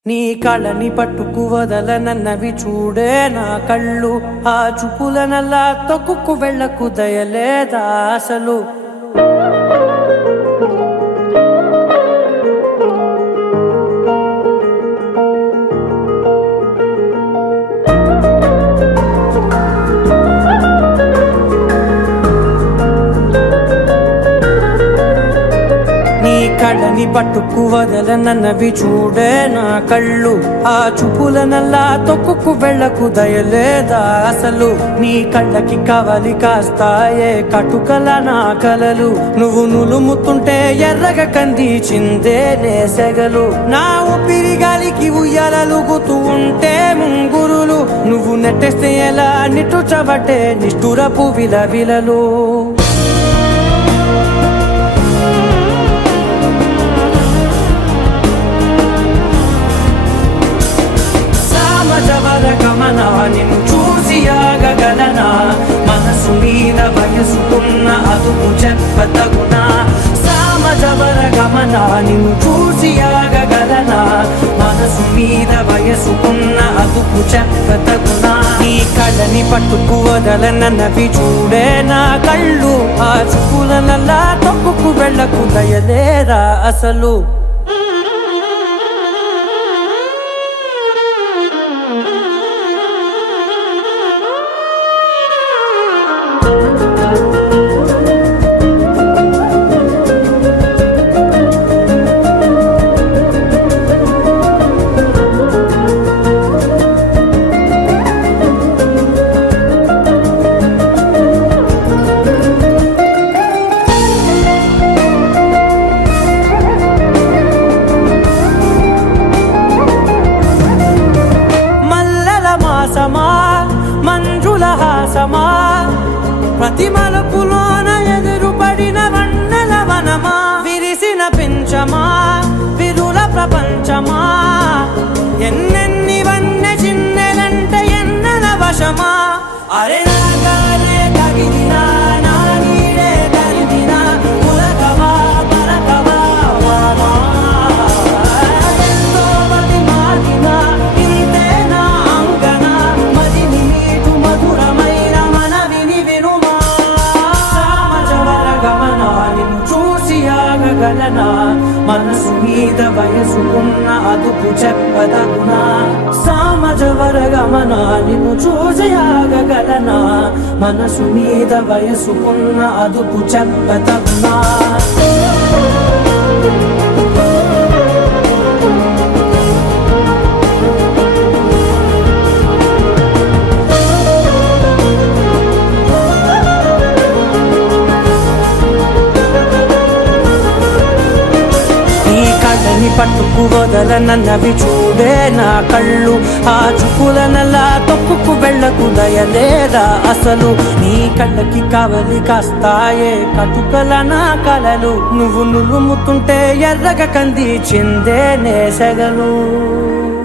నీ కళ్ళని పట్టుకు వదలనన్నవి చూడే నా కళ్ళు, ఆ చూపులనల్లా తొక్కుకు వెళ్ళకు దయలేదా అసలు. కళ్ళని పట్టుకు వదలనన్నవి చూడే నా కళ్ళు, ఆ చూపులనల్లా తొక్కుకు వెళ్ళకు దయలేదా అసలు. నీ కళ్ళకి కవలి కాస్తాయే కటుకల నా కలలు, నువ్వు నులుముతుంటే ఎర్రగ కందిచిందే నేసెగలు. నా ఊపిరి గాలికి ఉయ్యాలలుగుతూ ఉంటే ముంగురులు, నువ్వు నెట్టేస్తే ఎలా నిట్టుచబట్టే నిష్ఠురపు విలవిలలు. గమనా నిన్ను చూసి ఆగగలనా, మనసు మీద వయసుకున్న అదుపు చెప్పతగునా. సామజవర గమనా నిన్ను చూసి ఆగగలనా, మనసు మీద వయసుకున్న అదుపు చెప్పతగునా. నీ కళ్ళని పట్టుకు వదలనన్నవి చూడే నా కళ్ళు, ఆ చూపులనల్లా తొక్కుకు వెళ్ళకు దయలేరా అసలు. మంజుల హాసమా, ప్రతి మలుపులోన ఎదురుపడిన వన్నెల వనమా, విరిసిన పించమా విరుల ప్రపంచమా, ఎన్నెన్ని వన్నె చిన్నెలంటే ఎన్నెల వశమా. అరే నాగాలే తగిలినా నా నీడే తరిమినా, పులకవా పలకవా వామా, ఎంతో మతి మాటినా ఇంతే నా అంగన, మదిని నీటు మధురమైన మనవిని వినుమా. సామజవర గమనా నిన్ను చూసి ఆగగలనా, మనసు మీద వయసుకున్న అదుపు చెప్పదగునా. సామజవర గమనా నిన్ను చూసి ఆగగలనా, మనసు మీద వయసుకున్న అదుపు చెప్పదగునా. కళ్ళని పట్టుకు వదలనన్నవి చూడే నా కళ్ళు, ఆ చూపులనల్లా తొక్కుకు వెళ్ళకు దయలేదా అసలు. నీ కళ్ళకి కవలి కాస్తాయే కటుకల నా కలలు, నువ్వు నులుముతుంటే ఎర్రగ కందిచిందే నేసెగలు.